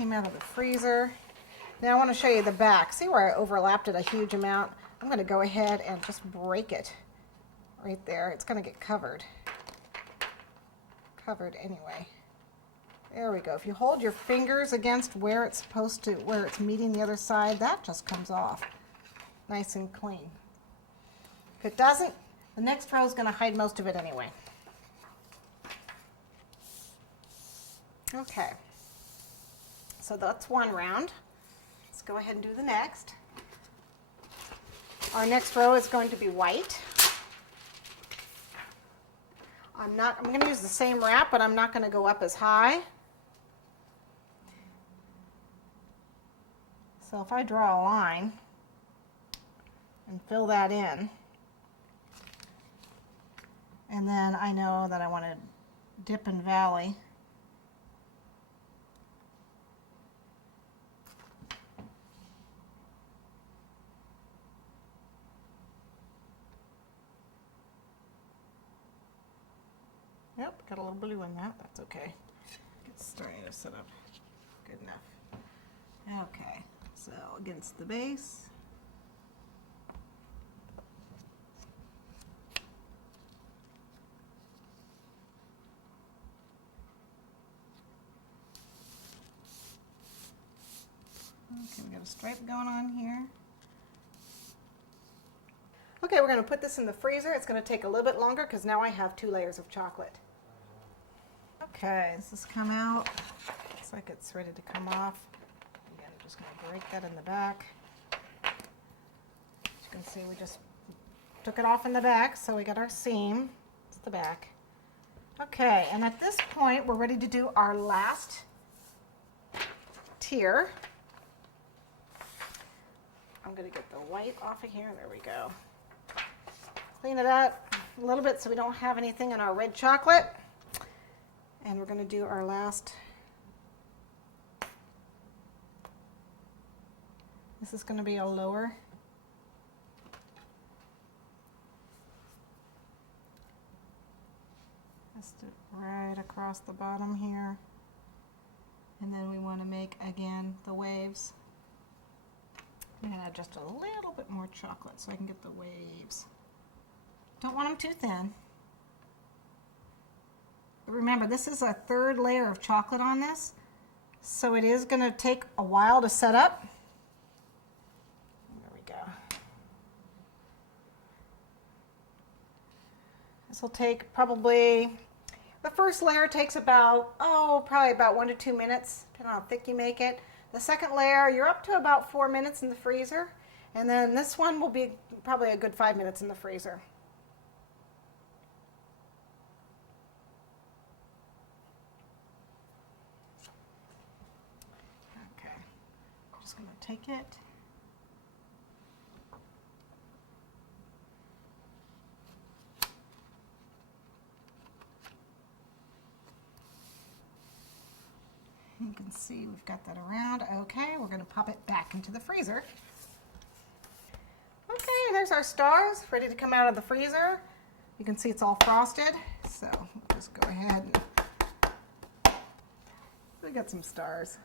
came out of the freezer. Now I want to show you the back. See where I overlapped it a huge amount? I'm going to go ahead and just break it right there. It's going to get covered. Covered anyway. There we go. If you hold your fingers against where it's supposed to, where it's meeting the other side, that just comes off nice and clean. If it doesn't, the next row is going to hide most of it anyway. Okay, so that's one round. Let's go ahead and do the next. Our next row is going to be white. I'm going to use the same wrap, but I'm not going to go up as high. So if I draw a line and fill that in, and then I know that I want to dip and valley. Yep, got a little blue in that. That's okay. It's starting to set up good enough. Okay, so against the base. Okay, we got a stripe going on here. Okay, we're going to put this in the freezer. It's going to take a little bit longer because now I have 2 layers of chocolate. Okay, this has come out. Looks like it's ready to come off. Again, I'm just going to break that in the back. As you can see, we just took it off in the back, so we got our seam. It's the back. Okay, and at this point, we're ready to do our last tier. I'm going to get the white off of here. There we go. Clean it up a little bit so we don't have anything in our red chocolate. And we're going to do our last. This is going to be a lower. Just right across the bottom here. And then we want to make, again, the waves. I'm going to add just a little bit more chocolate so I can get the waves. Don't want them too thin. But remember, this is a 3rd layer of chocolate on this, so it is going to take a while to set up. There we go. This will take probably, the first layer takes about, probably about 1 to 2 minutes, depending on how thick you make it. The second layer, you're up to about 4 minutes in the freezer, and then this one will be probably a good 5 minutes in the freezer. Okay, I'm just going to take it. You can see we've got that around. Okay, we're going to pop it back into the freezer. Okay, there's our stars ready to come out of the freezer. You can see it's all frosted, so we'll just go ahead and we got some stars.